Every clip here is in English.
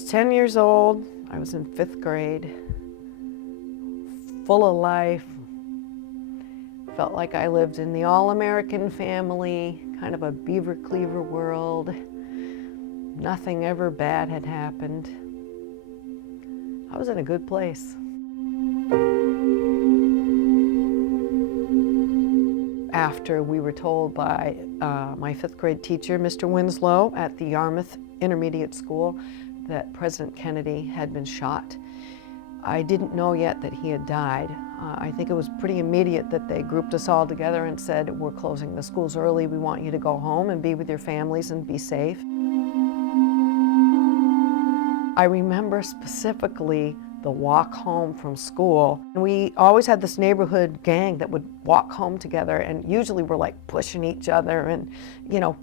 was 10 years old. I was in 5th grade, full of life. Felt like I lived in the all-American family, kind of a beaver cleaver world. Nothing ever bad had happened. I was in a good place. After we were told by my 5th grade teacher, Mr. Winslow, at the Yarmouth Intermediate School, that President Kennedy had been shot. I didn't know yet that he had died. I think it was pretty immediate that they grouped us all together and said, we're closing the schools early. We want you to go home and be with your families and be safe. I remember specifically the walk home from school. We always had this neighborhood gang that would walk home together, and usually we're like pushing each other and, you know,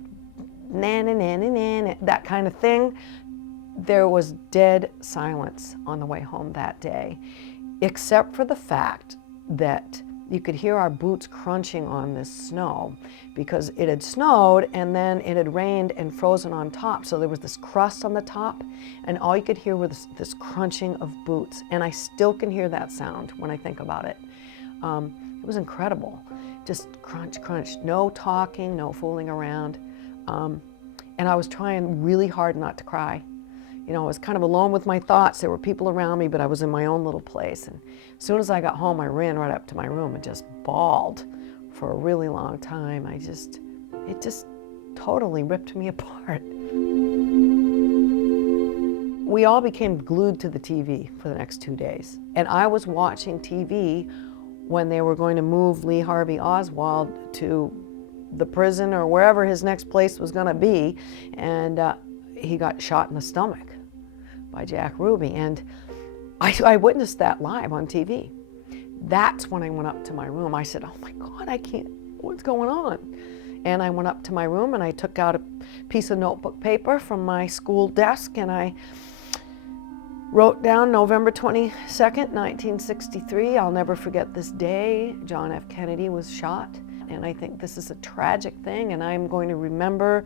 that kind of thing. There was dead silence on the way home that day, except for the fact that you could hear our boots crunching on this snow because it had snowed and then it had rained and frozen on top. So there was this crust on the top, and all you could hear was this crunching of boots. And I still can hear that sound when I think about it. It was incredible. Just crunch, crunch, no talking, no fooling around. And I was trying really hard not to cry. You know, I was kind of alone with my thoughts. There were people around me, but I was in my own little place. And as soon as I got home, I ran right up to my room and just bawled for a really long time. It just totally ripped me apart. We all became glued to the TV for the next 2 days. And I was watching TV when they were going to move Lee Harvey Oswald to the prison or wherever his next place was going to be. And he got shot in the stomach by Jack Ruby, and I witnessed that live on TV. That's when I went up to my room. I said, oh my God, I can't, what's going on? And I went up to my room and I took out a piece of notebook paper from my school desk and I wrote down November 22nd, 1963. I'll never forget this day. John F. Kennedy was shot, and I think this is a tragic thing, and I'm going to remember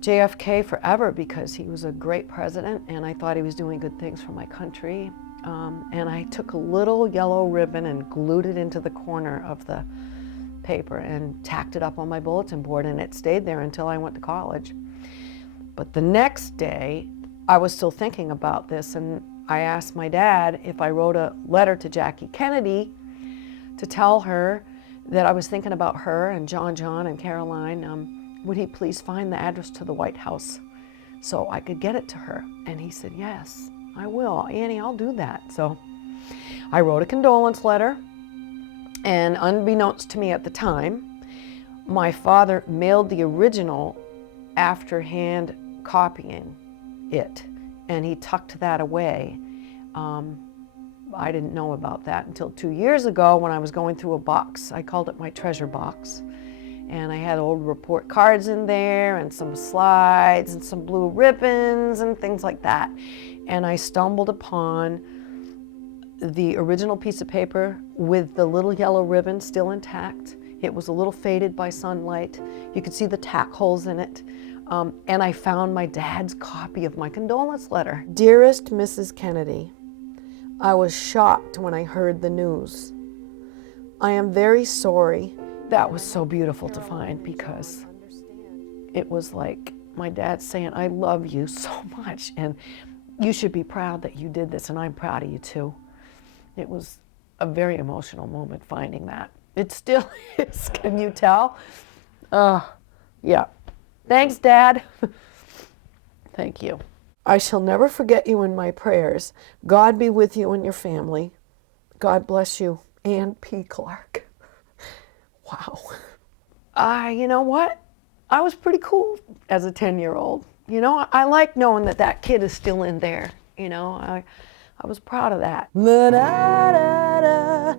JFK forever because he was a great president and I thought he was doing good things for my country. And I took a little yellow ribbon and glued it into the corner of the paper and tacked it up on my bulletin board, and it stayed there until I went to college. But the next day, I was still thinking about this, and I asked my dad if I wrote a letter to Jackie Kennedy to tell her that I was thinking about her and John and Caroline. Would he please find the address to the White House so I could get it to her? And he said, yes, I will. Annie, I'll do that. So I wrote a condolence letter, and unbeknownst to me at the time, my father mailed the original after hand copying it, and he tucked that away. I didn't know about that until 2 years ago when I was going through a box. I called it my treasure box. And I had old report cards in there and some slides and some blue ribbons and things like that. And I stumbled upon the original piece of paper with the little yellow ribbon still intact. It was a little faded by sunlight. You could see the tack holes in it. And I found my dad's copy of my condolence letter. Dearest Mrs. Kennedy, I was shocked when I heard the news. I am very sorry. That was so beautiful to find because it was like my dad saying, I love you so much and you should be proud that you did this, and I'm proud of you too. It was a very emotional moment finding that. It still is, can you tell? Yeah. Thanks, Dad. Thank you. I shall never forget you in my prayers. God be with you and your family. God bless you, Ann P. Clark. Wow. You know what? I was pretty cool as a 10-year-old. You know, I like knowing that that kid is still in there. You know, I was proud of that.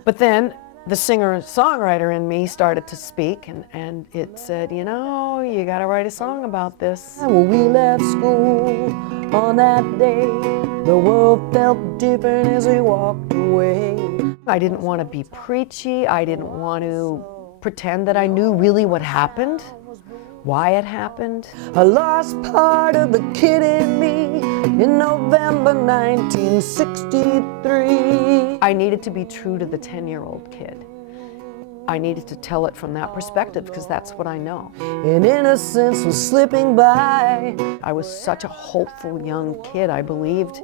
But then the singer-songwriter in me started to speak, and it said, you know, you got to write a song about this. When we left school on that day, the world felt different as we walked away. I didn't want to be preachy. I didn't want to pretend that I knew really what happened. why it happened. I lost part of the kid in me in November 1963. I needed to be true to the 10-year-old kid. I needed to tell it from that perspective because that's what I know. And innocence was slipping by. I was such a hopeful young kid. I believed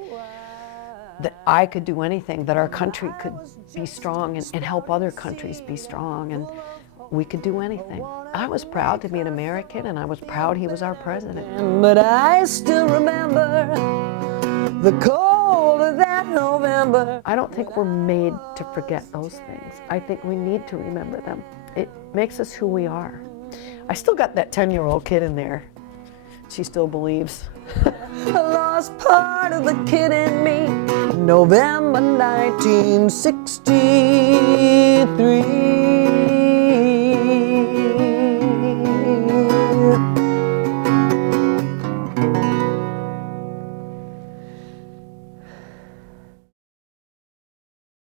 that I could do anything, that our country could be strong and help other countries be strong, and we could do anything. I was proud to be an American, and I was proud he was our president. But I still remember the cold of that November. I don't think we're made to forget those things. I think we need to remember them. It makes us who we are. I still got that 10-year-old kid in there. She still believes. I lost part of the kid in me, November 1963.